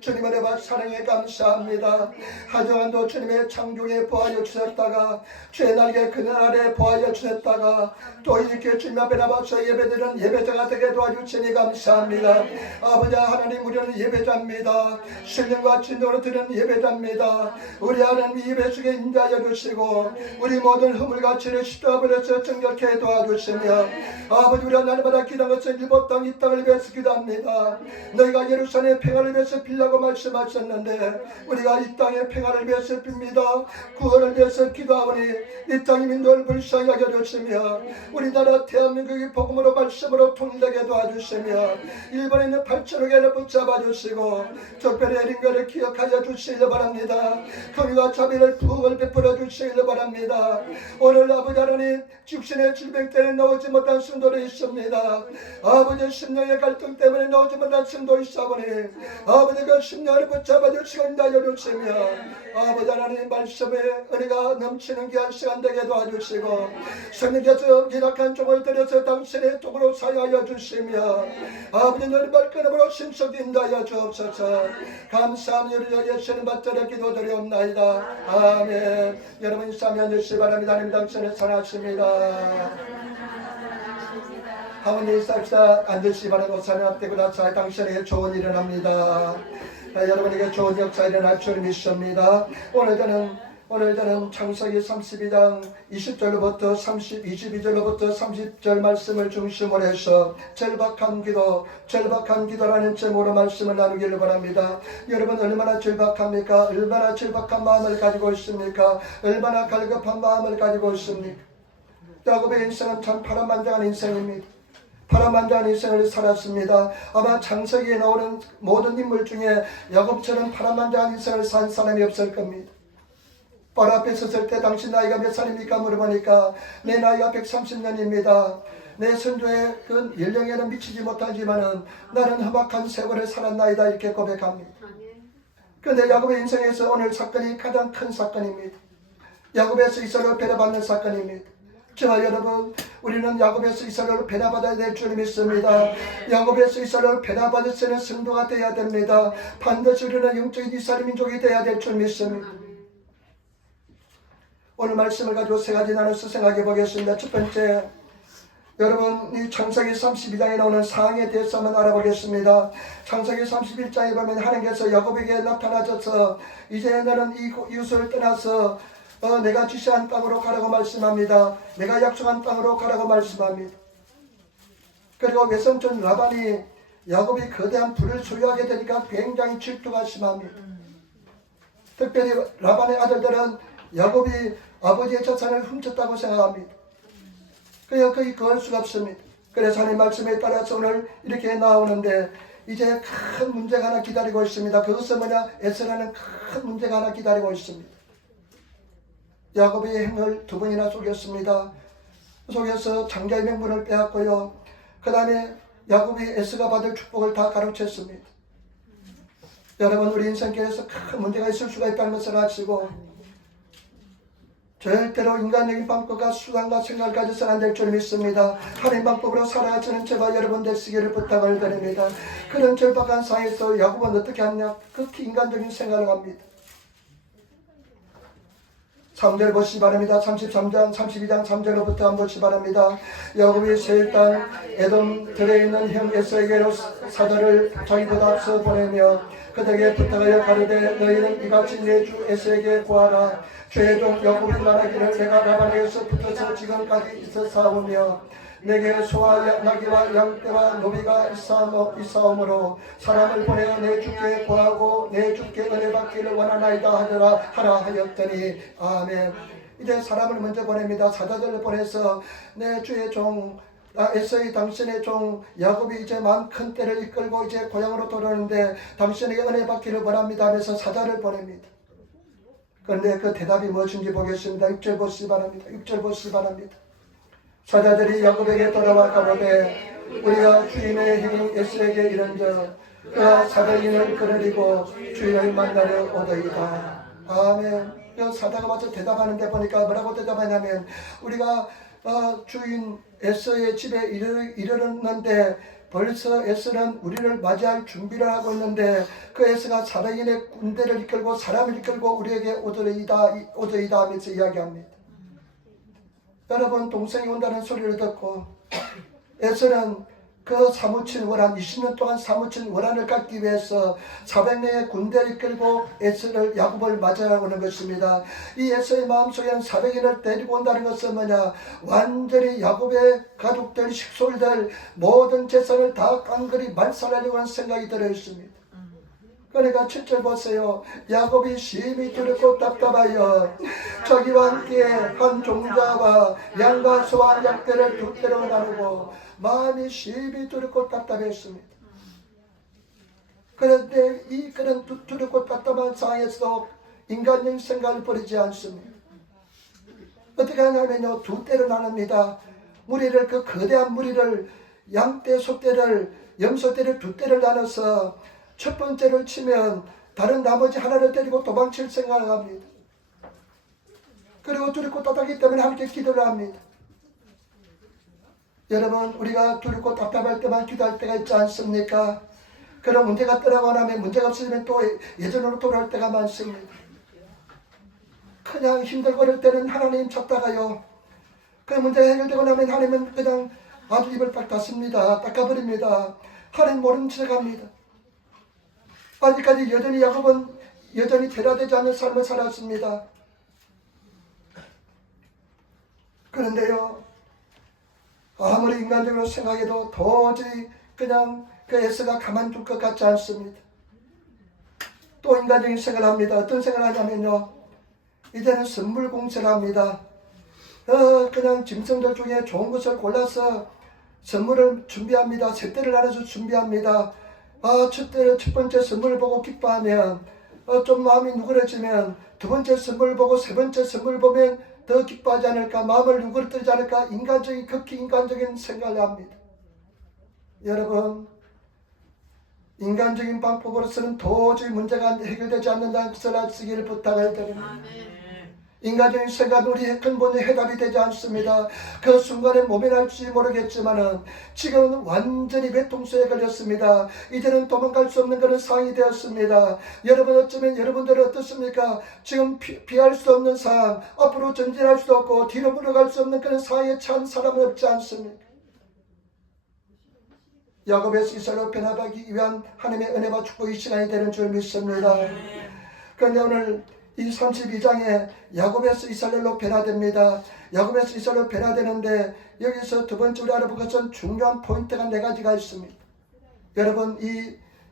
주님 은혜와 사랑에 감사합니다. 하정한도 주님의 창중에 보하여 주셨다가 주의 날개 그늘 아래 보하여 주셨다가 또 이렇게 주님 앞에 나와서 예배드리는 예배자가 되게 도와주시니 감사합니다. 아버지 하나님, 우리는 예배자입니다. 신령과 진정으로 드리는 예배자입니다. 우리 하나님 예배 속에 인자하여 주시고 우리 모든 허물과 죄를 십자가에서 정결케 도와주시며 아버지, 우리가 날마다 기도한 것은 일본 땅 이 땅을 위해서 기도합니다. 너희가 예루살렘의 평화를 위해서 빌라고 말씀하셨는데 우리가 이 땅의 평화를 위해서 빕니다. 구원을 위해서 기도하오니 이 땅이 민족을 불쌍히 하게 해주시며 우리나라 대한민국이 복음으로 말씀으로 통일되게 도와주시며 일본에 있는 8천여 개를 붙잡아 주시고 특별히 에린교를 기억하여 주시길 바랍니다. 긍휼과 자비를 부흥을 베풀어 주시길 바랍니다. 오늘 아버지 하나님, 육신의 질병 때문에 나오지 못한 성도들이 있습니다. 아버지, 심령의 갈등 때문에 나오지 못한 성도 있사오니 아버지 그 심령을 붙잡아 주시고 인도하여 주시며 아버지 하나님 말씀에 은혜가 넘치는 귀한 시간 되게 도와주시고 성령께서 기락한 종을 들여서 당신의 종으로 사용하여 주시며 아버지 너희 발걸음으로 신속히 인도하여 주옵소서. 감사하며 우리 예수님 받들어 기도드리옵나이다. 아멘. 여러분 인사하며 앉으시기 바랍니다. 하나님 당신을 사랑하십니다. 하모니 인사합시다. 앉으시기 바라고 사랑 앞대고 나서 당신에게 좋은 일을 합니다. 여러분에게 좋은 역사 일어날 줄 믿습니다. 오늘 저는 창세기 32장 20절로부터 22절로부터 30절 말씀을 중심으로 해서 절박한 기도라는 제목으로 말씀을 나누기를 바랍니다. 여러분 얼마나 절박합니까? 얼마나 절박한 마음을 가지고 있습니까? 얼마나 갈급한 마음을 가지고 있습니까? 야곱의 인생은 참 파란만장한 인생입니다. 파란만장한 인생을 살았습니다. 아마 창세기에 나오는 모든 인물 중에 야곱처럼 파란만장한 인생을 산 사람이 없을 겁니다. 바로 앞에 섰을 때 당신 나이가 몇 살입니까? 물어보니까 내 나이가 130년입니다. 내 선조의 그 연령에는 미치지 못하지만은 나는 험악한 세월을 살았나이다, 이렇게 고백합니다. 그런데 야곱의 인생에서 오늘 사건이 가장 큰 사건입니다. 야곱에서 이스라엘을 배려받는 사건입니다. 저와 여러분, 우리는 야곱에서 이스라엘을 배려받아야 될 줄 믿습니다. 야곱에서 이스라엘을 배려받을 수 있는 성도가 되어야 됩니다. 반드시 우리는 영적인 이스라엘 민족이 되어야 될 줄 믿습니다. 오늘 말씀을 가지고 세 가지 나눠서 생각해 보겠습니다. 첫 번째, 여러분 이 창세기 32장에 나오는 상황에 대해서 한번 알아보겠습니다. 창세기 31장에 보면 하나님께서 야곱에게 나타나셔서 이제 너는 이웃을 떠나서 내가 지시한 땅으로 가라고 말씀합니다. 내가 약속한 땅으로 가라고 말씀합니다. 그리고 외삼촌 라반이 야곱이 거대한 부를 소유하게 되니까 굉장히 질투가 심합니다. 특별히 라반의 아들들은 야곱이 아버지의 재산을 훔쳤다고 생각합니다. 그래서 거의 그럴 수가 없습니다. 그래서 하나님 말씀에 따라서 오늘 이렇게 나오는데 이제 큰 문제가 하나 기다리고 있습니다. 그것은 뭐냐? 에서라는 큰 문제가 하나 기다리고 있습니다. 야곱의 행을 두 번이나 속였습니다. 속여서 장자의 명분을 빼앗고요. 그 다음에 야곱이 에서가 받을 축복을 다 가로챘습니다. 여러분, 우리 인생길에서 큰 문제가 있을 수가 있다는 것을 아시고 절대로 인간적인 방법과 수단과 생각을 가져서는 안 될 줄 믿습니다. 하나님 방법으로 살아가시는 저와 여러분 되시기를 부탁을 드립니다. 그런 절박한 상황에서 야곱은 어떻게 하느냐? 극히 인간적인 생각을 합니다. 3절 보시기 바랍니다. 33장 32장 3절로부터 한번 보시기 바랍니다. 야곱이 세일 땅 에돔 들에 있는 형 에서에게로 사자를 자기보다 앞서 보내며 그들에게 부탁하여 가르되 너희는 이같이 내 주 에서에게 구하라. 주의 종 야곱이 말하기를 내가 라반에게서 붙어서 지금까지 있었사오며 내게 소와 나귀와 양떼와 노비가 있사오므로 사람을 보내어 내 주께 구하고 내 주께 은혜 받기를 원하나이다 하라 하였더니 아멘. 이제 사람을 먼저 보냅니다. 사자들을 보내서 내 주의 종 에서의 당신의 종 야곱이 이제 마음 큰 때를 이끌고 이제 고향으로 돌아오는데 당신에게 은혜 받기를 원합니다 하면서 사자를 보냅니다. 그런데 그 대답이 무엇인지 보겠습니다. 6절 보시기 바랍니다. 6절 보시기 바랍니다. 사자들이 야곱에게 돌아와 가로되 우리가 주인의 형인 에서에게 이른즉 그가 사백인을 거느리고 주인을 만나러 오더이다. 아멘. 그 사자가 와서 대답하는데 보니까 뭐라고 대답하냐면 우리가 주인 에서의 집에 이르렀는데 벌써 에스는 우리를 맞이할 준비를 하고 있는데 그 에스가 사백인의 군대를 이끌고 사람을 이끌고 우리에게 오더이다 하면서 이야기합니다. 여러분, 동생이 온다는 소리를 듣고 에스는 그 사무친 원한 20년 동안 사무친 원한을 깎기 위해서 400명의 군대를 이끌고 에스를 야곱을 맞이하는 것입니다. 이 에스의 마음속에는 400인을 데리고 온다는 것은 뭐냐, 완전히 야곱의 가족들, 식솔들 모든 재산을 다 깡그리 말살하려고 하는 생각이 들어있습니다. 그러니까 7절 보세요. 야곱이 심히 두렵고 답답하여 자기와 함께 한 종자와 양과 소와 약대를 두 대로 나누고 마음이 심히 두렵고 답답했습니다. 그런데 이 그런 두렵고 답답한 상황에서도 인간적인 생각을 버리지 않습니다. 어떻게 하냐면요, 두 대로 나눕니다. 무리를, 그 거대한 무리를, 양떼, 소떼를, 염소떼를 두 대를 나눠서 첫 번째를 치면 다른 나머지 하나를 데리고 도망칠 생각을 합니다. 그리고 두렵고 답답하기 때문에 함께 기도를 합니다. 여러분, 우리가 두렵고 답답할 때만 기도할 때가 있지 않습니까? 그런 문제가 떠나고 나면 문제가 없어지면 또 예전으로 돌아올 때가 많습니다. 그냥 힘들고 그럴 때는 하나님 찾다가요, 그 문제가 해결되고 나면 하나님은 그냥 아주 입을 딱 닫습니다. 닦아버립니다. 하나님 모르는 척 합니다. 아직까지 여전히 야곱은 여전히 변화되지 않는 삶을 살았습니다. 그런데요, 아무리 인간적으로 생각해도 도저히 그냥 그 에스가 가만둘 것 같지 않습니다. 또 인간적인 생각을 합니다. 어떤 생각을 하냐면요, 이제는 선물 공세를 합니다. 그냥 짐승들 중에 좋은 것을 골라서 선물을 준비합니다. 세 대를 나눠서 준비합니다. 첫 번째 선물을 보고 기뻐하면 좀 마음이 누그러지면 두 번째 선물을 보고 세 번째 선물을 보면 더 기뻐하지 않을까, 마음을 누그러뜨리지 않을까, 인간적인, 극히 인간적인 생각을 합니다. 여러분, 인간적인 방법으로서는 도저히 문제가 해결되지 않는다는 것을 아시기를 부탁을 드립니다. 인간적인 생각은 우리의 근본의 해답이 되지 않습니다. 그 순간에 모면할지 모르겠지만은 지금은 완전히 외통수에 걸렸습니다. 이제는 도망갈 수 없는 그런 상황이 되었습니다. 여러분, 어쩌면 여러분들은 어떻습니까? 지금 피할 수 없는 상황, 앞으로 전진할 수도 없고 뒤로 물러갈 수 없는 그런 상황에 처한 사람은 없지 않습니까? 야곱에서 이스라엘로 변화하기 위한 하나님의 은혜와 축복이 시간이 되는 줄 믿습니다. 그런데 오늘 이 32장에 야곱에서 이스라엘로 변화됩니다. 야곱에서 이스라엘로 변화되는데 여기서 두 번째 우리 알아볼 것은 중요한 포인트가 4가지가 있습니다. 여러분,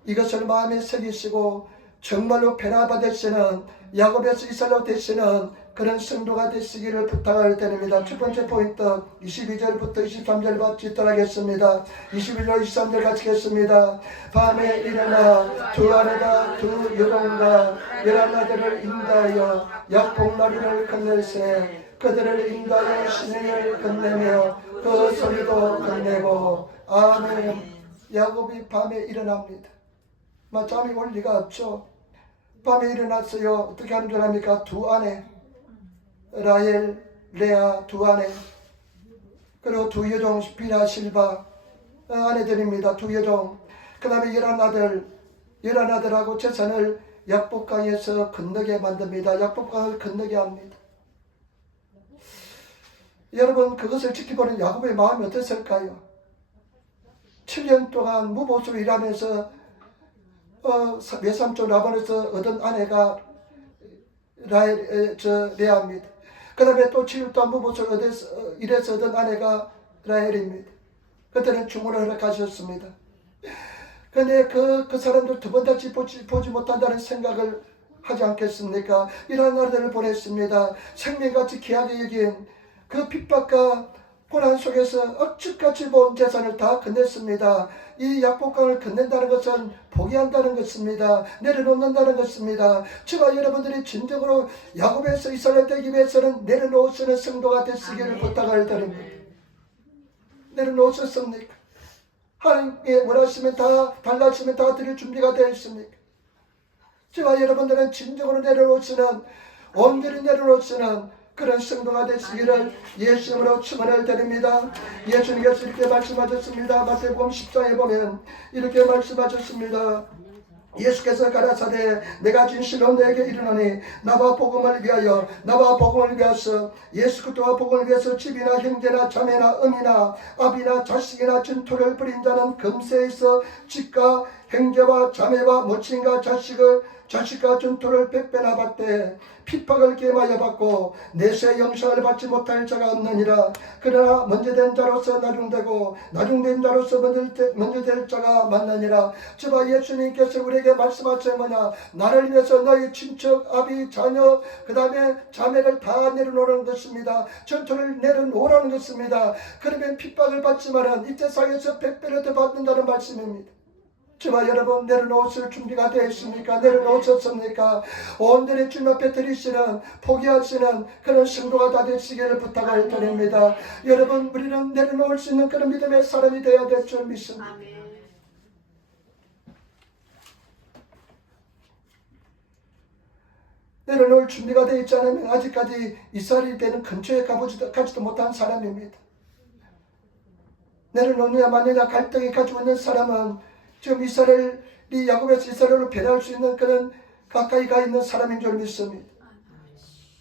이것을 마음에 새기시고 정말로 변화받으시는, 야곱에서 이스라엘로 되시는 그런 성도가 되시기를 부탁을 드립니다. 첫 번째 포인트 22절부터 23절 같이 있도록하겠습니다. 21절 23절 같이 하겠습니다. 밤에 일어나 두 아내가 두 여종과 11아들을 인도하여 약복나루를 건넬세 그들을 인도하여 시내를 건네며 그 소리도 건네고. 아멘. 야곱이 밤에 일어납니다. 잠이 올 리가 없죠. 밤에 일어났어요. 어떻게 하는 줄 압니까? 두 아내, 라헬, 레아 두 아내, 그리고 두 여종 빌하, 실바 아내들입니다. 두 여종. 그 다음에 11아들하고 재산을 약복강에서 건너게 만듭니다. 약복강을 건너게 합니다. 여러분, 그것을 지켜보는 야곱의 마음이 어땠을까요? 7년 동안 무보수로 일하면서 외삼촌 라반에서 얻은 아내가 레아입니다. 그 다음에 또 7년 동안 무보수로 일해서 얻은 아내가 라헬입니다. 그때는 중혼을 허락하셨습니다. 그런데 그 사람들 두 번 다시 보지 못한다는 생각을 하지 않겠습니까? 이러한 날들을 보냈습니다. 생명같이 귀하게 여긴 그 핍박과 고난 속에서 억지같이 본 재산을 다 건넸습니다. 이 약복강을 건넨다는 것은 포기한다는 것입니다. 내려놓는다는 것입니다. 저와 여러분들이 진정으로 야곱에서 이스라엘 되기 위해서는 내려놓으시는 성도가 되시기를 부탁을 드립니다. 내려놓으셨습니까? 하나님께 원하시면 다 달라지면 다 드릴 준비가 되어 있습니까? 저와 여러분들은 진정으로 내려놓으시는, 온전히 내려놓으시는 그런 성도가 되시기를 예수님으로 축원을 드립니다. 예수님께서 이렇게 말씀하셨습니다. 마태복음 14에 보면 이렇게 말씀하셨습니다. 예수께서 가라사대 내가 진실로 너에게 이르노니 나와 복음을 위하여 예수 그리스도와 복음을 위해서 집이나 형제나 자매나 어미나 아비나 자식이나 전투를 벌인 자는 금세에서 집과 형제와 자매와 모친과 자식과 전투를 100배나 받되 핍박을 계마여 받고 내세 영생을 받지 못할 자가 없느니라. 그러나 먼저 된 자로서 나중되고 나중된 자로서 먼저 될 자가 많느니라. 저와 예수님께서 우리에게 말씀하신 뭐냐, 나를 위해서 너희 친척, 아비, 자녀, 그 다음에 자매를 다 내려놓으라는 것입니다. 전투를 내려놓으라는 것입니다. 그러면 핍박을 받지만은 이 세상에서 100배를 더 받는다는 말씀입니다. 저와 여러분, 내려놓으실 준비가 되어 있습니까? 내려놓으셨습니까? 온전히 주님 앞에 드리시는, 포기하시는 그런 성도가 다 되시기를 부탁을 드립니다. 여러분, 우리는 내려놓을 수 있는 그런 믿음의 사람이 되어야 될 줄 믿습니다. 내려놓을 준비가 되어 있지 않으면 아직까지 이스라엘이 되는 근처에 가지도 못한 사람입니다. 내려놓느냐 마느냐 갈등이 가지고 있는 사람은 지금 이스라엘이 야곱에서 이스라엘로 변할 수 있는 그런 가까이 가 있는 사람인 줄 믿습니다.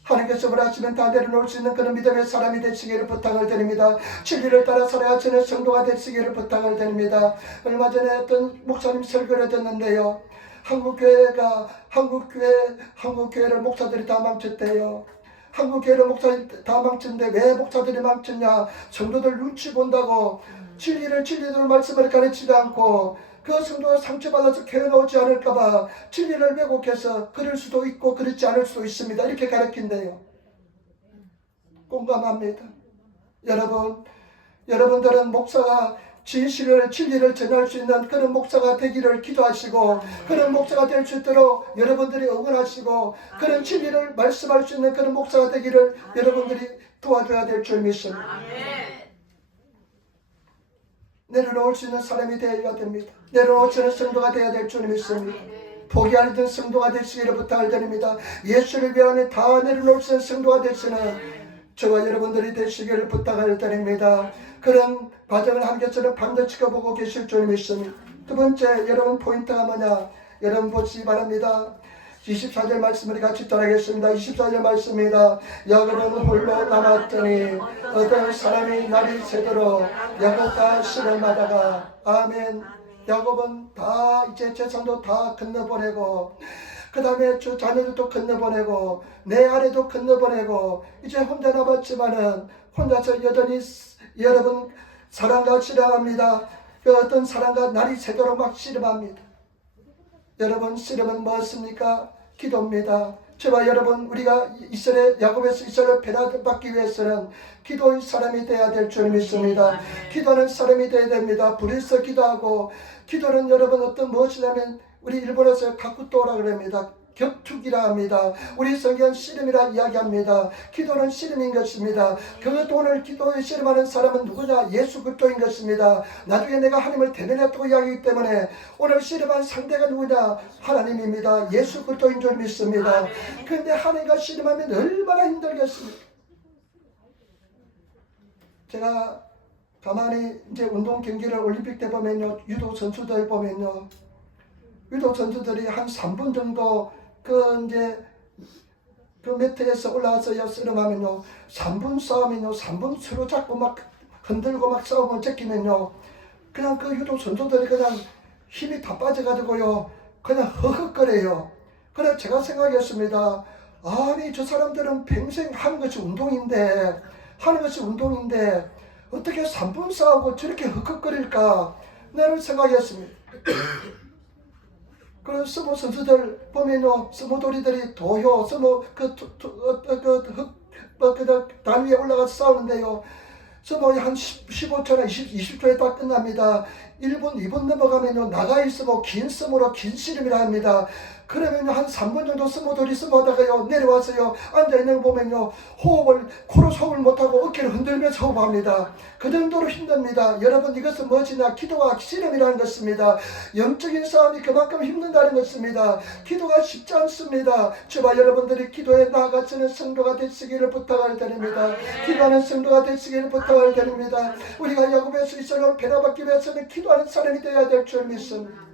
하나님께서 원하시면 다 내려놓을 수 있는 그런 믿음의 사람이 되시기를 부탁을 드립니다. 진리를 따라 살아야 하시는 성도가 되시기를 부탁을 드립니다. 얼마 전에 어떤 목사님 설교를 듣는데요. 한국교회를 목사들이 다 망쳤대요. 한국교회를 목사들이 다 망쳤는데 왜 목사들이 망쳤냐? 성도들 눈치 본다고 진리대로 말씀을 가르치지 않고 그 성도가 상처받아서 교회 나오지 않을까봐 진리를 왜곡해서 그럴 수도 있고 그렇지 않을 수도 있습니다. 이렇게 가르친대요. 공감합니다. 여러분들은 목사가 진리를 전할 수 있는 그런 목사가 되기를 기도하시고 그런 목사가 될 수 있도록 여러분들이 응원하시고 그런 진리를 말씀할 수 있는 그런 목사가 되기를 여러분들이 도와줘야 될 줄 믿습니다. 내려놓을 수 있는 사람이 되어야 됩니다. 내려놓을 수 있는 성도가 되어야 될 줄 믿습니다. 포기할 수 있는 성도가 되시기를 부탁을 드립니다. 예수를 위하여 다 내려놓을 수 있는 성도가 되시는 저와 여러분들이 되시기를 부탁을 드립니다. 그런 과정을 함께처럼 반드시 지켜보고 계실 줄 믿습니다. 두 번째, 여러분 포인트가 뭐냐? 여러분 보시기 바랍니다. 24절 말씀을 같이 따라하겠습니다. 24절 말씀입니다. 야곱은 홀로 남았더니 어떤 사람이 날이 새도록 야곱과 씨름하다가 아멘. 야곱은 다 이제 재산도 다 건너보내고 그 다음에 저 자녀들도 건너보내고 내 아내도 건너보내고 이제 혼자 남았지만은 혼자서 여전히 여러분 사랑과 씨름합니다. 그 어떤 사랑과 날이 새도록 막 씨름합니다. 여러분, 씨름은 무엇입니까? 기도입니다. 저와 여러분, 우리가 야곱에서 이스라엘을 변화받기 위해서는 기도의 사람이 되어야 될 줄 믿습니다. 기도하는 사람이 되어야 됩니다. 불에서 기도하고, 기도는 여러분 어떤 무엇이냐면 우리 일본에서 가쿠토라 그럽니다. 격투기라 합니다. 우리 성경 씨름이라 이야기합니다. 기도는 씨름인 것입니다. 그 돈을 기도에 씨름하는 사람은 누구냐? 예수 그리스도인 것입니다. 나중에 내가 하나님을 대면했다고 이야기하기 때문에 오늘 씨름한 상대가 누구냐? 하나님입니다. 예수 그리스도인 줄 믿습니다. 그런데 하나님과 씨름하면 얼마나 힘들겠습니까? 제가 가만히 이제 운동 경기를 올림픽 때 보면요, 유도 선수들 보면요, 유도 선수들이 한 3분 정도 그 매트에서 올라와서 씨름하면요, 3분 싸우면요, 3분 서로 잡고 막 흔들고 막 싸움을 제끼면요, 그냥 그 유도 선수들이 그냥 힘이 다 빠져가지고요, 그냥 허걱거려요. 그래서 제가 생각했습니다. 아니, 저 사람들은 평생 하는 것이 운동인데 어떻게 3분 싸우고 저렇게 흑흑거릴까? 나는 생각했습니다. 그 스모 선수들 보면요, 스모돌이들이 도효, 단 위에 올라가서 싸우는데요, 스모이 한 15초나 20초에 다 끝납니다. 1분, 2분 넘어가면요, 나가 있으면 긴 숨으로 긴 시름이라 합니다. 그러면 한 3분 정도 스모돌이 스모하다가요, 내려와서요, 앉아있는 거 보면요, 호흡을, 코로 호흡을 못하고 어깨를 흔들면서 호흡합니다. 그 정도로 힘듭니다. 여러분, 이것은 무엇이냐? 기도와 씨름이라는 것입니다. 영적인 싸움이 그만큼 힘든다는 것입니다. 기도가 쉽지 않습니다. 저와 여러분들이 기도에 나아가시는 성도가 되시기를 부탁을 드립니다. 기도하는 성도가 되시기를 부탁을 드립니다. 우리가 야곱에서 이스라엘 배나받기 위해서는 기도하는 사람이 되어야 될 줄 믿습니다.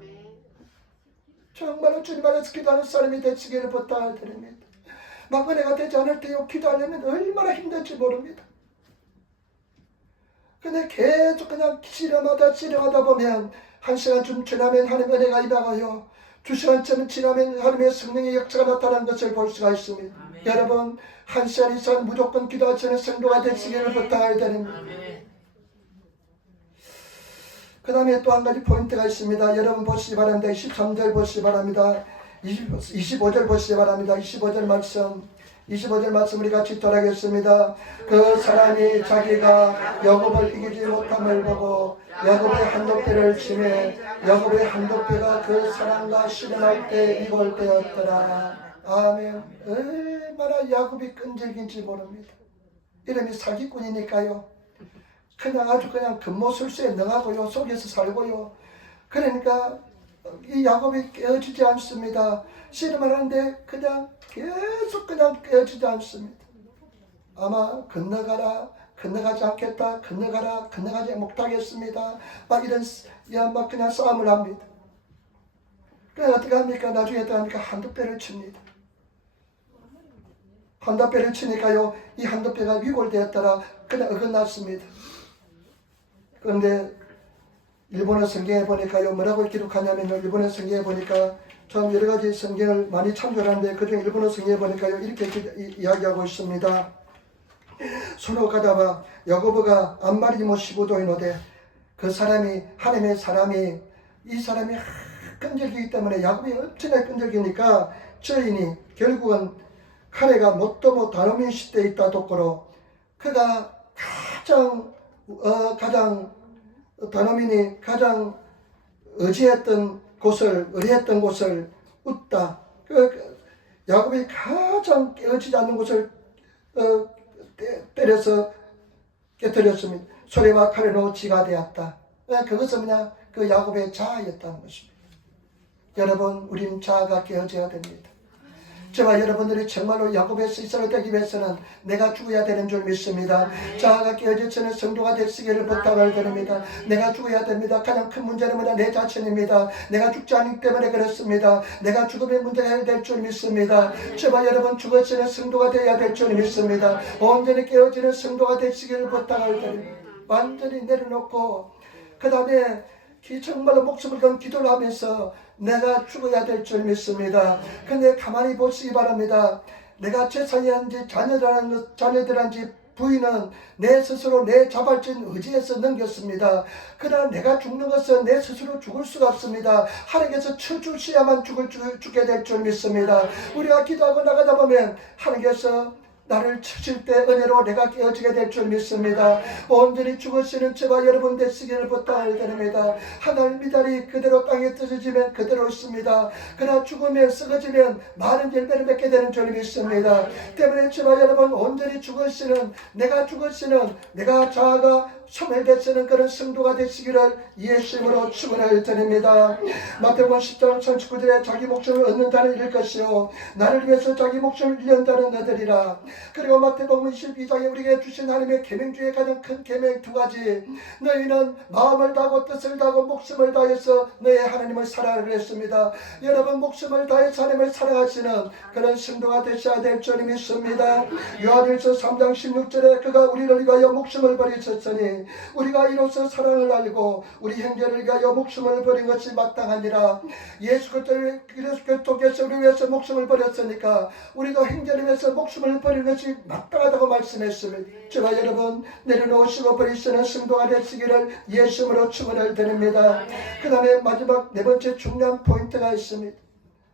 정말로 주님 안에서 기도하는 사람이 되시기를 부탁을 드립니다. 막 은혜가 되지 않을 때요, 기도하려면 얼마나 힘든지 모릅니다. 근데 계속 그냥 씨름하다 보면 1시간쯤 지나면 하나님의 은혜가 임하고요, 2시간쯤 지나면 하나님의 성령의 역사가 나타나는 것을 볼 수가 있습니다. 아멘. 여러분, 1시간 이상 무조건 기도하시는 성도가 되시기를 부탁을 드립니다. 그 다음에 또 한 가지 포인트가 있습니다. 여러분 보시기 바랍니다. 23절 보시기 바랍니다. 25절 보시기 바랍니다. 25절 말씀 우리 같이 돌아가겠습니다. 그 사람이 자기가 야곱을 이기지 못함을 보고 야곱의 한독배를 치매 야곱의 한독배가 그 사람과 씨름할 때 이골되었더라. 아멘. 얼마나 야곱이 끈질긴지 모릅니다. 이름이 사기꾼이니까요. 그냥 아주 그냥 근모술수에 능하고요, 속에서 살고요. 그러니까 이 야곱이 깨어지지 않습니다. 씨름을 하는데 그냥 계속 그냥 깨어지지 않습니다. 아마 건너가지 않겠다, 건너가지 못하겠습니다. 막 이런, 막 그냥 싸움을 합니다. 그래 어떻게 합니까? 나중에 어떻게 합니까? 한두 배를 칩니다. 한두 배를 치니까요, 이 한두 배가 위골되었더라. 그냥 어긋났습니다. 그런데 일본어 성경에 보니까요, 뭐라고 기록하냐면요, 일본어 성경에 보니까 참 여러 가지 성경을 많이 참조하는데 그중 일본어 성경에 보니까요, 이렇게 이야기하고 있습니다. 서로 가다가 야고보가 안마리 못 15도이노되 그 사람이 하나님의 사람이 이 사람이 끈질기기 때문에 야곱이 엄청나게 끈질기니까 저인이 결국은 카레가 못도 다노민 시대에 있다 도꼬로 그가 가장 다노민이 가장 의지했던 곳을 웃다. 야곱이 가장 깨어지지 않는 곳을 때려서 깨뜨렸습니다. 소리와 칼로 지가 되었다. 그것은 그냥 그 야곱의 자아였다는 것입니다. 여러분, 우린 자아가 깨어져야 됩니다. 저와 여러분들이 정말로 야곱에서 이스라엘 되기 위해서는 내가 죽어야 되는 줄 믿습니다. 자아가 깨어져서는 성도가 되시기를 부탁을 드립니다. 내가 죽어야 됩니다. 가장 큰 문제는 뭐냐? 내 자신입니다. 내가 죽지 않기 때문에 그렇습니다. 내가 죽음의 문제가 해결될 줄 믿습니다. 저와 여러분 죽어지는 성도가 되어야 될 줄 믿습니다. 온전히 깨어지는 성도가 되시기를 부탁을 드립니다. 완전히 내려놓고 그 다음에 정말로 목숨을 건 기도를 하면서 내가 죽어야 될 줄 믿습니다. 근데 가만히 보시기 바랍니다. 내가 재산이란지 자녀들한지 부인은 내 스스로 내 자발적인 의지에서 넘겼습니다. 그러나 내가 죽는 것은 내 스스로 죽을 수가 없습니다. 하나님께서 쳐주셔야만 죽게 될 줄 믿습니다. 우리가 기도하고 나가다 보면 하나님께서 나를 치실 때 은혜로 내가 깨어지게 될 줄 믿습니다. 온전히 죽으시는 저와 여러분 되시기를 부탁을 드립니다. 하늘 미달이 그대로 땅에 떨어지면 그대로 있습니다. 그러나 죽으면 썩어지면 많은 열매를 맺게 되는 줄 믿습니다. 때문에 저와 여러분 온전히 죽으시는 내가 자아가 소멸되시는 그런 성도가 되시기를 예수님으로 축원을 드립니다. 마태복음 10장 39절에 자기 목숨을 얻는다는 이럴 것이요 나를 위해서 자기 목숨을 잃는다는 너들이라. 그리고 마태복음 22장에 우리에게 주신 하나님의 계명 중에 가장 큰 계명 두 가지, 너희는 마음을 다하고 뜻을 다하고 목숨을 다해서 너희 하나님을 사랑하라 했습니다. 여러분 목숨을 다해서 하나님을 사랑하시는 그런 성도가 되셔야 될 줄 믿습니다. 요한일서 3장 16절에 그가 우리를 위하여 목숨을 버리셨으니 우리가 이로써 사랑을 알고 우리 형제를 위하여 목숨을 버린 것이 마땅하니라. 예수 그리스도께서 우리 위해서 목숨을 버렸으니까 우리도 형제를 위해서 목숨을 버린 것이 마땅하다고 말씀했습니다. 저와 여러분 내려놓으시고 버리시는 성도가 되시기를 예수님으로 축원을 드립니다. 그 다음에 마지막 네 번째 중요한 포인트가 있습니다.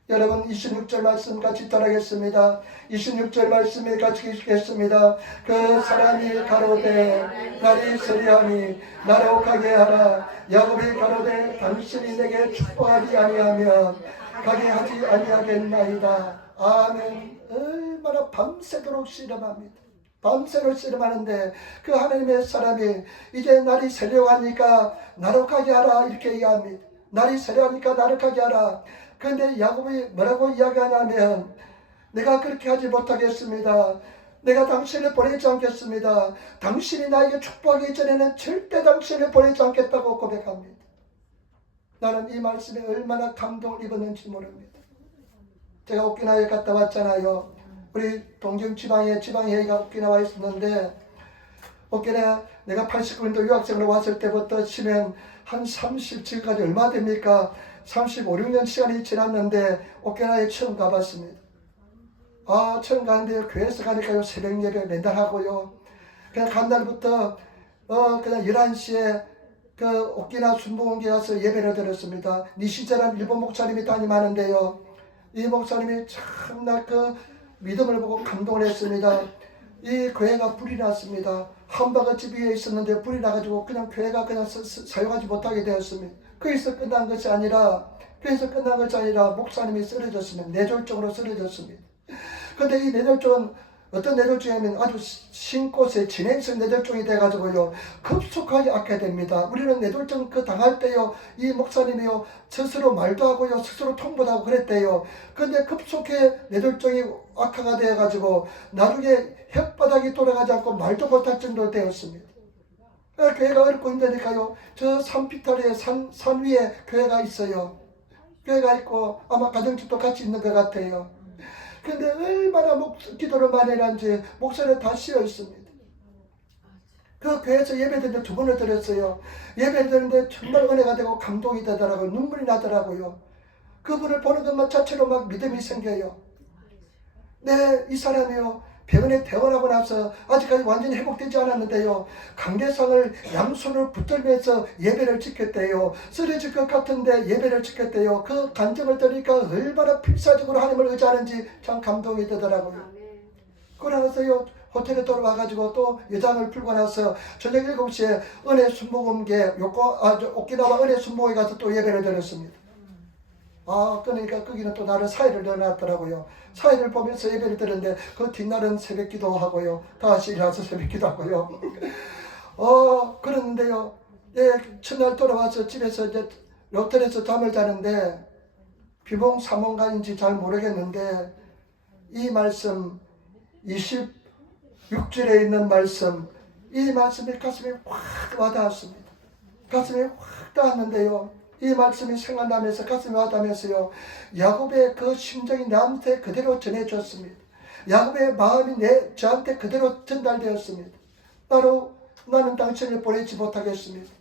여러분 26절 말씀 같이 따라하겠습니다. 26절 말씀에 같이 읽겠습니다. 그 사람이 가로되 날이 서리하니 나로 가게 하라. 야곱이 가로되 당신이 내게 축복하지 아니하면 가게 하지 아니하겠나이다. 아멘. 얼마나 밤새도록 씨름합니다. 밤새도록 씨름하는데 그 하나님의 사람이 이제 날이 새려가니까 나로 가게 하라 이렇게 이야기합니다. 날이 새려가니까 나로 가게 하라. 그런데 야곱이 뭐라고 이야기하냐면 내가 그렇게 하지 못하겠습니다. 내가 당신을 보내지 않겠습니다. 당신이 나에게 축복하기 전에는 절대 당신을 보내지 않겠다고 고백합니다. 나는 이 말씀에 얼마나 감동을 입었는지 모릅니다. 제가 오키나와에 갔다 왔잖아요. 우리 동경 지방회의가 오키나와에 있었는데 오키나와 내가 89년도 유학생으로 왔을 때부터 치면 한 37까지 얼마 됩니까? 35, 6년 시간이 지났는데 오키나와에 처음 가봤습니다. 처음 가는데 교회에서 가니까요 새벽 예배 맨날 하고요. 그냥 간 날부터 그냥 11시에 그 오키나와 순복음교회 가서 예배를 드렸습니다. 니시자라는 일본 목사님이 담임하는데요. 이 목사님이 참나 그 믿음을 보고 감동을 했습니다. 이 교회가 불이 났습니다. 함바가집 위에 있었는데 불이 나가지고 그냥 교회가 그냥 사용하지 못하게 되었습니다. 거기서 끝난 것이 아니라 목사님이 쓰러졌습니다. 뇌졸중으로 쓰러졌습니다. 그런데 이 뇌졸중은 어떤 뇌졸중이냐면 아주 신꽃의 진행성 뇌졸중이 돼가지고요 급속하게 악화됩니다. 됩니다. 우리는 뇌졸중 그 당할 때요 이 목사님이요 스스로 말도 하고요 스스로 통보도 하고 그랬대요. 그런데 급속해 뇌졸중이 악화가 돼가지고 나중에 혓바닥이 돌아가지 않고 말도 못할 정도로 되었습니다. 교회가 어렵고 힘드니까요 저 산비탈의 산 위에 교회가 있어요. 교회가 있고 아마 가정집도 같이 있는 것 같아요. 근데 얼마나 기도를 많이 했는지 목소리가 다 씌어 있습니다. 그 교회에서 예배드는데 2번을 드렸어요. 예배드는데 정말 은혜가 되고 감동이 되더라고요. 눈물이 나더라고요. 그분을 보는 것만 자체로 막 믿음이 생겨요. 이 사람이요 병원에 퇴원하고 나서 아직까지 완전히 회복되지 않았는데요 강계상을 양손을 붙들면서 예배를 지켰대요. 쓰러질 것 같은데 예배를 지켰대요. 그 간증을 들으니까 얼마나 필사적으로 하나님을 의지하는지 참 감동이 되더라고요. 그러고 나서요 호텔에 돌아와가지고 또 여장을 풀고 나서 저녁 7시에 은혜 순복음계 오키나와 은혜 순복음에 가서 또 예배를 드렸습니다. 그러니까 거기는 또 나를 사회를 넣어놨더라고요. 사회를 보면서 예배를 드렸는데 그 뒷날은 새벽 기도하고요. 다시 일어나서 새벽 기도하고요. 그랬는데요. 첫날 돌아와서 집에서 이제 호텔에서 잠을 자는데 비몽 사몽간인지 잘 모르겠는데 이 말씀 26절에 있는 말씀 이 말씀이 가슴에 확 와닿았습니다. 가슴에 확 닿았는데요. 이 말씀이 생각나면서 가슴이 와닿으면서요 야곱의 그 심정이 나한테 그대로 전해졌습니다. 야곱의 마음이 저한테 그대로 전달되었습니다. 나는 당신을 보내지 못하겠습니다.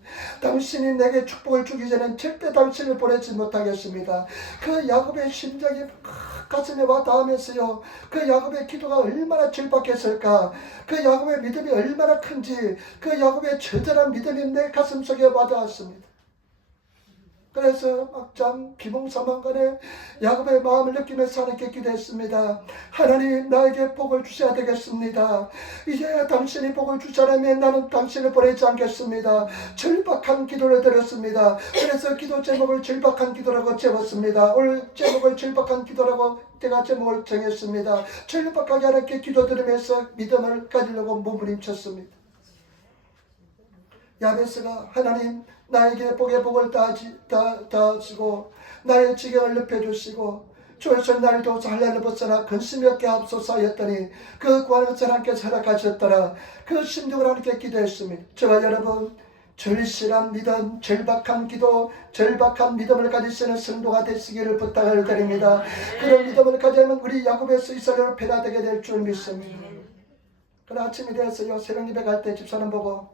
당신이 내게 축복을 주기 전엔 절대 당신을 보내지 못하겠습니다. 그 야곱의 심정이 가슴에 와 닿으면서요 그 야곱의 기도가 얼마나 절박했을까, 그 야곱의 믿음이 얼마나 큰지 그 야곱의 처절한 믿음이 내 가슴속에 와 닿았습니다. 그래서 막장 비몽사몽간에 야곱의 마음을 느끼면서 하나님께 기도했습니다. 하나님 나에게 복을 주셔야 되겠습니다. 이제 당신이 복을 주시라면 나는 당신을 보내지 않겠습니다. 절박한 기도를 드렸습니다. 그래서 기도 제목을 절박한 기도라고 적었습니다. 오늘 제목을 절박한 기도라고 제가 제목을 정했습니다. 절박하게 하나님께 기도 드리면서 믿음을 가지려고 몸부림쳤습니다. 야베스가 하나님 나에게 복의 복을 다하시고 나의 지경을 높여주시고 주에서 날도 잘나를 벗어나 근심이 없게 하옵소서 하였더니 그 구하는 것을 하나님께서 허락하셨더라. 그 심정을 하나님께 기도했습니다. 저와 여러분 절실한 믿음, 절박한 기도, 절박한 믿음을 가지시는 성도가 되시기를 부탁을 드립니다. 그런 믿음을 가지면 우리 야곱에서 이스라엘을 변화되게 될 줄 믿습니다. 그러나 아침이 되었어요. 새벽 예배 갈 때 집사람 보고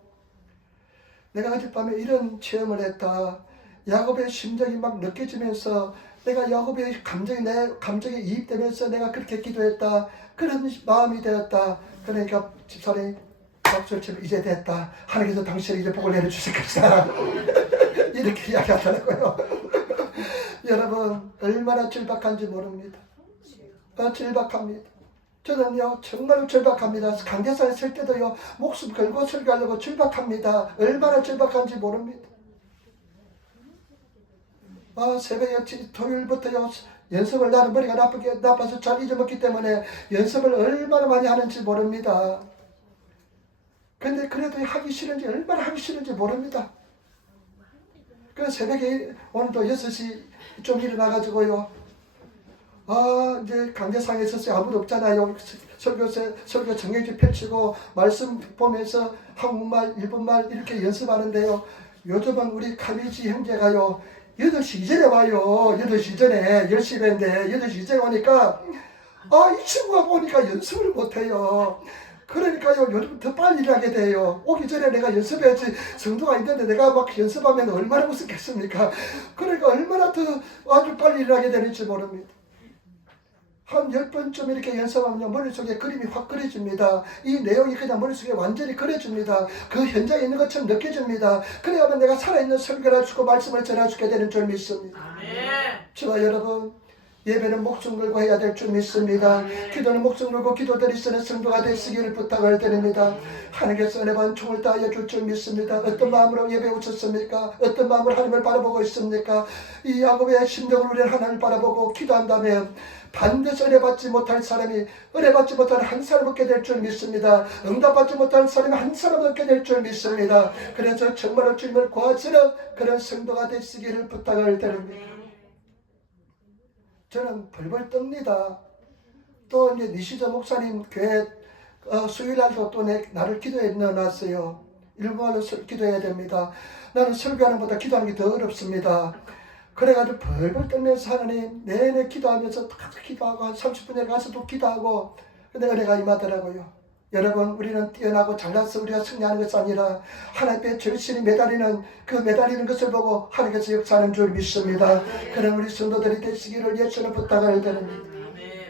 내가 어젯밤에 이런 체험을 했다. 야곱의 심정이 막 느껴지면서 내가 야곱의 내 감정에 이입되면서 내가 그렇게 기도했다. 그런 마음이 되었다. 그러니까 집사람이 박수를 치면 이제 됐다. 하나님께서 당신에게 이제 복을 내려주실 것이다. 이렇게 이야기하더라고요. 여러분 얼마나 절박한지 모릅니다. 절박합니다. 저는요 정말 절박합니다. 강대상에 설 때도요 목숨 걸고 설교하려고 절박합니다. 얼마나 절박한지 모릅니다. 새벽에 토요일부터요 연습을 나는 머리가 나빠서 잘 잊어먹기 때문에 연습을 얼마나 많이 하는지 모릅니다. 근데 그래도 하기 싫은지 얼마나 하기 싫은지 모릅니다. 그래서 새벽에 오늘도 6시 좀 일어나가지고요 이제 강대상에 있어서 아무도 없잖아요. 설교 정해지 펼치고 말씀 보면서 한국말 일본말 이렇게 연습하는데요. 요즘은 우리 카미지 형제가요 8시 이전에 와요. 8시 이전에 10시 밴데 8시 이전에 오니까 이 친구가 보니까 연습을 못해요. 그러니까요 요즘 더 빨리 일하게 돼요. 오기 전에 내가 연습해야지. 성도가 있는데 내가 막 연습하면 얼마나 무섭겠습니까? 그러니까 얼마나 더 아주 빨리 일하게 되는지 모릅니다. 한 10번쯤 이렇게 연습하면 머릿속에 그림이 확 그려집니다. 이 내용이 그냥 머릿속에 완전히 그려집니다. 그 현장에 있는 것처럼 느껴집니다. 그래야만 내가 살아있는 설교를 해주고 말씀을 전해주게 되는 줄 믿습니다. 저와 여러분 예배는 목숨 걸고 해야 될 줄 믿습니다. 기도는 목숨 걸고 기도들이 쓰는 성도가 되시기를 부탁을 드립니다. 하나님께서 은혜 받은 총을 다하여 줄 줄 믿습니다. 어떤 마음으로 예배 오셨습니까? 어떤 마음으로 하나님을 바라보고 있습니까? 이 야곱의 심정으로 우리는 하나님을 바라보고 기도한다면 반드시 은혜받지 못할 사람이 은혜받지 못한 한 사람 얻게 될 줄 믿습니다. 응답받지 못한 사람이 한 사람 얻게 될 줄 믿습니다. 그래서 정말로 주님을 구하시는 그런 성도가 되시기를 부탁을 드립니다. 저는 벌벌 뜹니다. 또 이제 니시저 목사님 교회 수요일날도 또 나를 기도해 넣어놨어요. 일본말로 기도해야 됩니다. 나는 설교하는 것보다 기도하는 게 더 어렵습니다. 그래가지고 벌벌 떨면서 하나님 내내 기도하면서 다 기도하고 한 30분에 가서 또 기도하고 근데 은혜가 임하더라고요. 여러분 우리는 뛰어나고 잘나서 우리가 승리하는 것이 아니라 하나님의 절실히 매달리는 것을 보고 하나님께서 역사하는 줄 믿습니다. 그런 우리 성도들이 되시기를 예수는 부탁을 드립니다.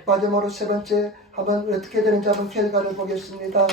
마지막으로 세 번째 한번 어떻게 되는지 한번 결과를 보겠습니다.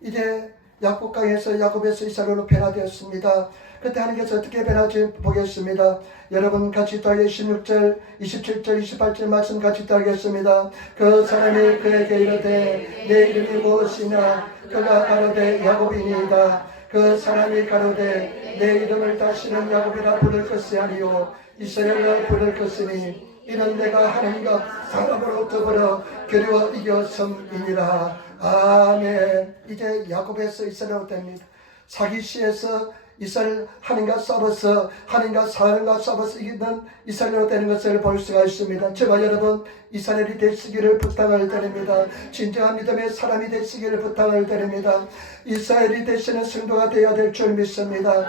이제 야곱강에서 야곱에서 이스라엘로 변화되었습니다. 그때 하나님께서 어떻게 변화지 보겠습니다. 여러분 같이 따르게 16절, 27절, 28절 말씀 같이 따르겠습니다. 그 사람이 그에게 이르되 내 이름이 무엇이냐? 그가 가로되 야곱이니이다. 그 사람이 가로되 내 이름을 다시는 야곱이라 부를 것이 아니요 이스라엘로 부를 것이니 이는 내가 하나님과 사람으로 더불어 겨루어 이겼음이니라. 아멘. 이제 야곱에서 이스라엘로 됩니다. 사기시에서 이스라엘 하나님과 싸워서 하나님과 사람과 싸워서 이기는 이스라엘로 되는 것을 볼 수가 있습니다. 제가 여러분 이스라엘이 되시기를 부탁을 드립니다. 진정한 믿음의 사람이 되시기를 부탁을 드립니다. 이스라엘이 되시는 성도가 되어야 될 줄 믿습니다.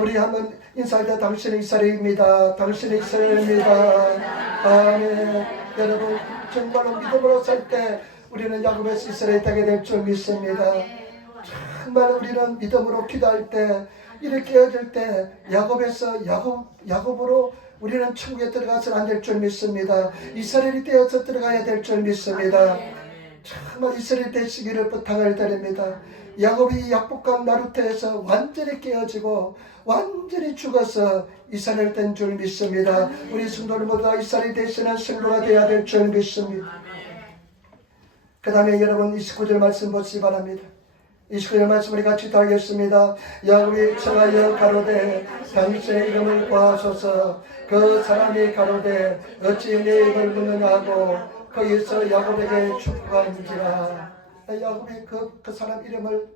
우리 한번 인사할 때 당신은 이스라엘입니다. 당신은 이스라엘입니다. 아멘. 여러분 정말로 믿음으로 살 때 우리는 야곱에서 이스라엘이 되게 될 줄 믿습니다. 정말 우리는 믿음으로 기도할 때 이렇게 깨어질 때 야곱에서 야곱으로 우리는 천국에 들어가서 안 될 줄 믿습니다. 이스라엘이 되어서 들어가야 될 줄 믿습니다. 정말 이스라엘 되시기를 부탁을 드립니다. 야곱이 약복강 나루터에서 완전히 깨어지고 완전히 죽어서 이스라엘 된 줄 믿습니다. 우리 성도들 모두 다 이스라엘 되시는 성도가 되어야 될 줄 믿습니다. 그 다음에 여러분 29절 말씀 보시기 바랍니다. 29절 말씀 우리 같이 따르겠습니다. 야곱이 청하여 가로되 당신의 이름을 구하소서. 그 사람이 가로되 어찌 내 이름을 묻느냐 하고 거기서 야곱에게 축복한지라. 야곱이 그 사람 이름을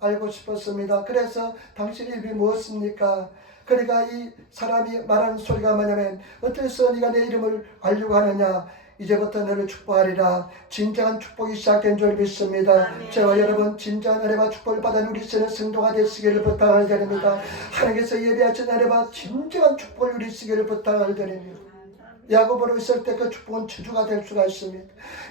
알고 싶었습니다. 그래서 당신 이름이 무엇입니까? 그러니까 이 사람이 말하는 소리가 뭐냐면 어째서 네가 내 이름을 알려고 하느냐. 이제부터 너를 축복하리라. 진정한 축복이 시작된 줄 믿습니다. 저와 여러분 진정한 은혜와 축복을 받은 우리 쓰는 성도가 되시기를 부탁을 드립니다. 하나님께서 예배하신 은혜와 진정한 축복을 누리시기를 부탁을 드립니다. 야곱으로 있을 때 그 축복은 저주가 될 수가 있습니다.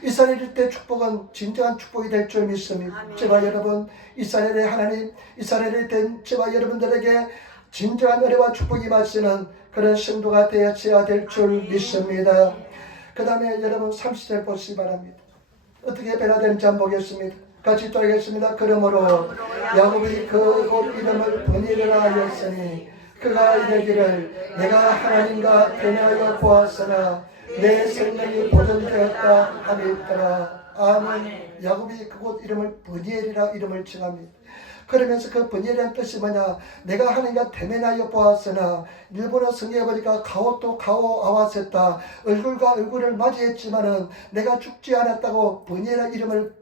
이스라엘일 때 축복은 진정한 축복이 될 줄 믿습니다. 저와 여러분 이스라엘의 하나님 이스라엘이 된 저와 여러분들에게 진정한 은혜와 축복이 마시는 그런 성도가 되어야 될 줄 믿습니다. 그 다음에 여러분 30절 보시기 바랍니다. 어떻게 변화되는지 한번 보겠습니다. 같이 또 하겠습니다. 그러므로 야곱이 그 곳 이름을 버니르라 하였으니 그가 이르기를 내가 하나님과 대면하여 보았으나 내 생명이 보존되었다 하니더라. 아멘. 야곱이 그곳 이름을 브니엘이라 이름을 칭합니다. 그러면서 그 브니엘이라는 뜻이 뭐냐? 내가 하나님과 대면하여 보았으나 일본어 성경에 보니까 가오또 가오 아와세다. 얼굴과 얼굴을 맞이했지만은 내가 죽지 않았다고 브니엘이라는 이름을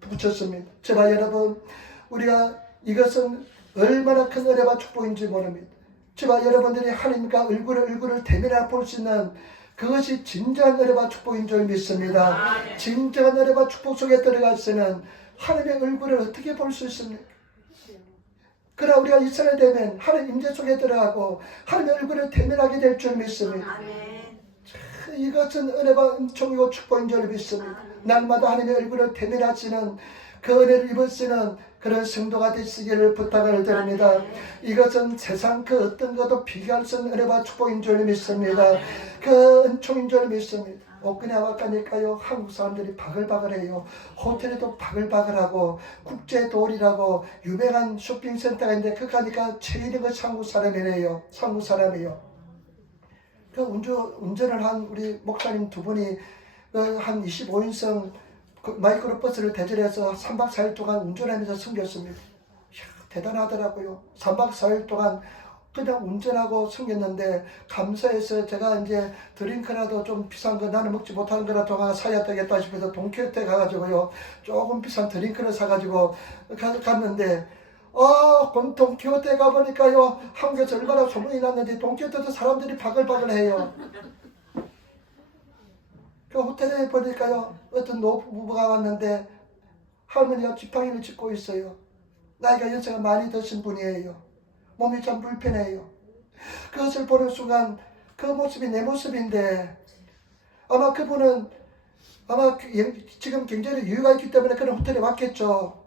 붙였습니다. 제발 여러분, 우리가 이것은 얼마나 큰 은혜와 축복인지 모릅니다. 제발 여러분들이 하나님과 얼굴을 대면하여 볼 수 있는 그것이 진정한 은혜와 축복인 줄 믿습니다. 진정한 은혜와 축복 속에 들어가서는 하나님의 얼굴을 어떻게 볼 수 있습니까? 그러나 우리가 이스라엘 되면 하나님 임재 속에 들어가고 하나님의 얼굴을 대면하게 될 줄 믿습니다. 이것은 은혜와 은총이고 축복인 줄 믿습니다. 날마다 하나님의 얼굴을 대면하시는 그 은혜를 입으시는 그런 성도가 되시기를 부탁을 드립니다. 이것은 세상 그 어떤 것도 비교할 수 없는 은혜와 축복인 줄 믿습니다. 그 은총인 줄 믿습니다. 오키나와 가니까요, 한국 사람들이 바글바글해요. 호텔에도 바글바글하고 국제도올이라고 유명한 쇼핑센터가 있는데 그 가니까 제일 그 한국 사람이래요. 한국 사람이에요. 그 운전을 한 우리 목사님 두 분이 한 25인승 마이크로버스를 대절해서 3박 4일 동안 운전하면서 섬겼습니다. 대단하더라고요. 3박 4일 동안 그냥 운전하고 섬겼는데 감사해서 제가 이제 드링크라도 좀 비싼 거 나는 먹지 못하는 거라도 하나 사야 되겠다 싶어서 동키호테 가가지고요, 조금 비싼 드링크를 사가지고 갔는데 동키호테 가보니까요, 한국에서 얼마나 소문이 났는지 동키호테도 사람들이 바글바글해요. 그 호텔에 보니까요, 어떤 노부부가 왔는데 할머니가 지팡이를 짚고 있어요. 나이가 연세가 많이 드신 분이에요. 몸이 참 불편해요. 그것을 보는 순간 그 모습이 내 모습인데 아마 그분은 지금 굉장히 여유가 있기 때문에 그런 호텔에 왔겠죠.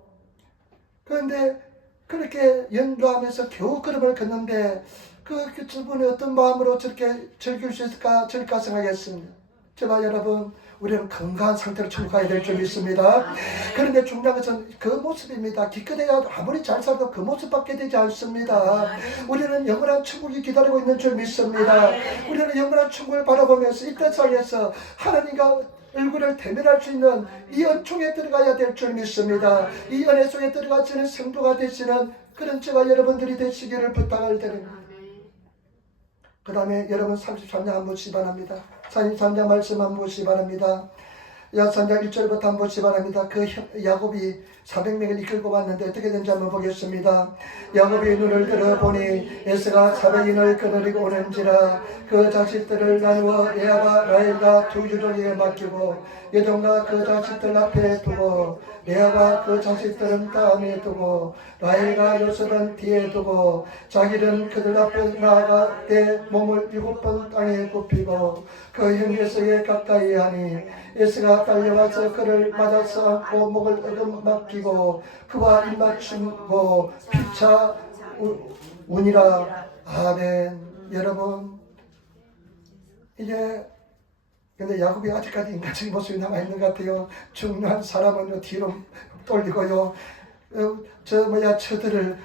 그런데 그렇게 연주하면서 겨우 걸음을 걷는데 저분이 어떤 마음으로 저렇게 즐길 수 있을까 생각했습니다. 제발 여러분, 우리는 건강한 상태로 천국 가야 될 줄 믿습니다. 그런데 중요한 것은 그 모습입니다. 기껏해야 아무리 잘 살아도 그 모습밖에 되지 않습니다. 우리는 영원한 천국이 기다리고 있는 줄 믿습니다. 우리는 영원한 천국을 바라보면서 이 세상에서 하나님과 얼굴을 대면할 수 있는 이 은총에 들어가야 될 줄 믿습니다. 이 은혜 속에 들어가시는 성도가 되시는 그런 제가 여러분들이 되시기를 부탁을 드립니다. 그 다음에 여러분 33장 한번 보시기 바랍니다. 33장 말씀 한번 보시기 바랍니다. 33장 1절부터 한번 보시기 바랍니다. 그 야곱이 400명을 이끌고 왔는데 어떻게 된지 한번 보겠습니다. 야곱이 눈을 들어보니 에서가 400인을 거느리고 오는지라 그 자식들을 나누어 레아와 라헬과 두 유족에게 맡기고 여종과 그 자식들 앞에 두고 레아와 그 자식들은 다음에 두고 라헬과 요셉은 뒤에 두고 자기는 그들 앞에 나아가 내 몸을 7번 땅에 굽히고 그 형제에게 가까이 하니 에스가 달려와서 그를 맞아서 안고 목을 얻어맞기고 그와 입맞추고 피차 운이라. 아멘. 여러분, 이제 근데 야곱이 아직까지 인간적인 모습이 남아있는 것 같아요. 중요한 사람은 뒤로 돌리고요, 첩들은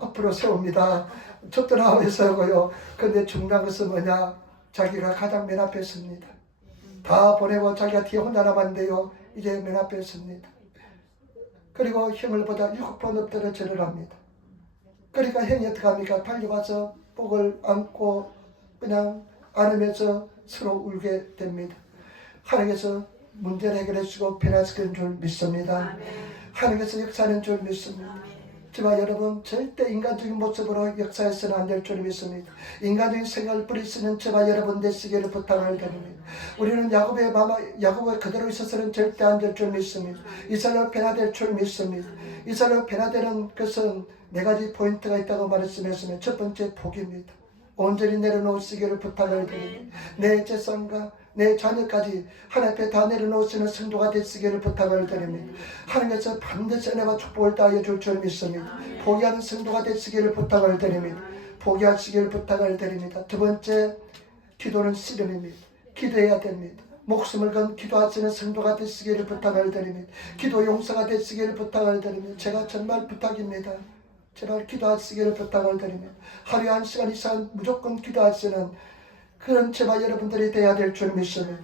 앞으로 세웁니다. 첩들은 앞에 세우고요. 근데 중요한 것은 뭐냐? 자기가 가장 맨 앞에 섭니다. 다 보내고 자기가 뒤에 혼자 남았는데요, 이제 맨 앞에 섭니다. 그리고 형을 보다 7번 엎드려 절을 합니다. 그러니까 형이 어떻게 합니까? 달려와서 목을 안고 그냥 안으면서 서로 울게 됩니다. 하나님께서 문제를 해결해 주시고 변화시키는 줄 믿습니다. 하나님께서 역사하는 줄 믿습니다. 지만 여러분, 절대 인간적인 모습으로 역사해서는 안 될 줄 믿습니다. 인간적인 생각을 뿌리시는 저와 여러분 되시기를 부탁을 드립니다. 우리는 야곱의 그대로 있어서는 절대 안 될 줄 믿습니다. 이스라엘 변화될 줄 믿습니다. 이스라엘 변화되는 것은 4가지 포인트가 있다고 말씀했으면 첫 번째 복입니다. 온전히 내려놓으시기를 부탁을 드립니다. 내 재산과 내 자녀까지 하나님 앞에 다 내려놓으시는 성도가 되시기를 부탁을 드립니다. 하나님께서 반드시 은혜와 축복을 다하여 줄 줄 믿습니다. 포기하는 성도가 되시기를 부탁을 드립니다. 포기하시기를 부탁을 드립니다. 두 번째, 기도는 씨름입니다. 기도해야 됩니다. 목숨을 건 기도하시는 성도가 되시기를 부탁을 드립니다. 기도 용사가 되시기를 부탁을 드립니다. 제가 정말 부탁입니다. 제발 기도하시기를 부탁을 드립니다. 하루에 1시간 이상 무조건 기도하시는 그런 제발 여러분들이 돼야 될 줄 믿습니다.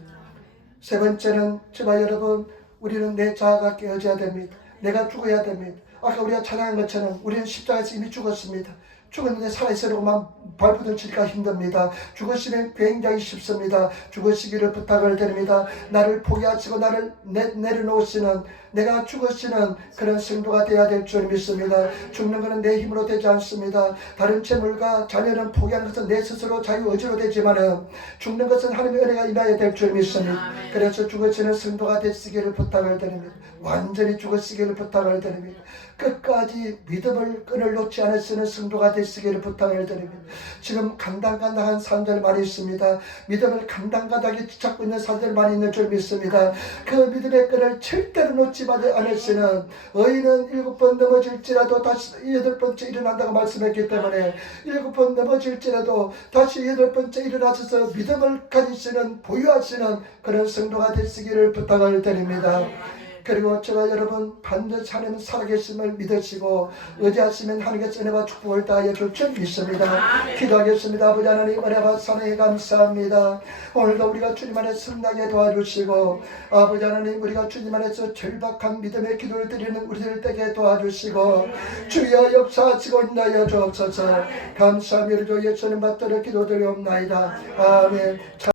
세 번째는 제발 여러분, 우리는 내 자아가 깨어져야 됩니다. 내가 죽어야 됩니다. 아까 우리가 찬양한 것처럼 우리는 십자가에서 이미 죽었습니다. 죽었는데 살아있으려고만 발부둥치기가 힘듭니다. 죽으시면 굉장히 쉽습니다. 죽으시기를 부탁을 드립니다. 나를 포기하시고 나를 내려놓으시는, 내가 죽으시는 그런 성도가 되어야 될 줄 믿습니다. 죽는 것은 내 힘으로 되지 않습니다. 다른 재물과 자녀는 포기하는 것은 내 스스로 자유 의지로 되지만 죽는 것은 하나님의 은혜가 임하여야 될 줄 믿습니다. 그래서 죽으시는 성도가 되시기를 부탁을 드립니다. 완전히 죽으시기를 부탁을 드립니다. 끝까지 믿음을 끈을 놓지 않으시는 성도가 되시기를 부탁을 드립니다. 지금 간당간당한 사람들 많이 있습니다. 믿음을 간당간당하게 붙잡고 있는 사람들 많이 있는 줄 믿습니다. 그 믿음의 끈을 절대로 놓지 않으시는, 의인은 7번 넘어질지라도 다시 8번째 일어난다고 말씀했기 때문에 7번 넘어질지라도 다시 8번째 일어나셔서 믿음을 가지시는, 보유하시는 그런 성도가 되시기를 부탁을 드립니다. 그리고 제가 여러분, 반드시 하나님 살아계심을 믿으시고 의지하시면 하나님께서 은혜와 축복을 다하여 줄 줄 믿습니다. 기도하겠습니다. 아버지 하나님, 은혜와 사랑에 감사합니다. 오늘도 우리가 주님 안에 승리하게 도와주시고, 아버지 하나님, 우리가 주님 안에서 절박한 믿음의 기도를 드리는 우리들 되게 도와주시고, 주여 역사하시고 인하여 주옵소서. 감사합니다. 예수님 받들어 기도드리옵나이다. 아멘.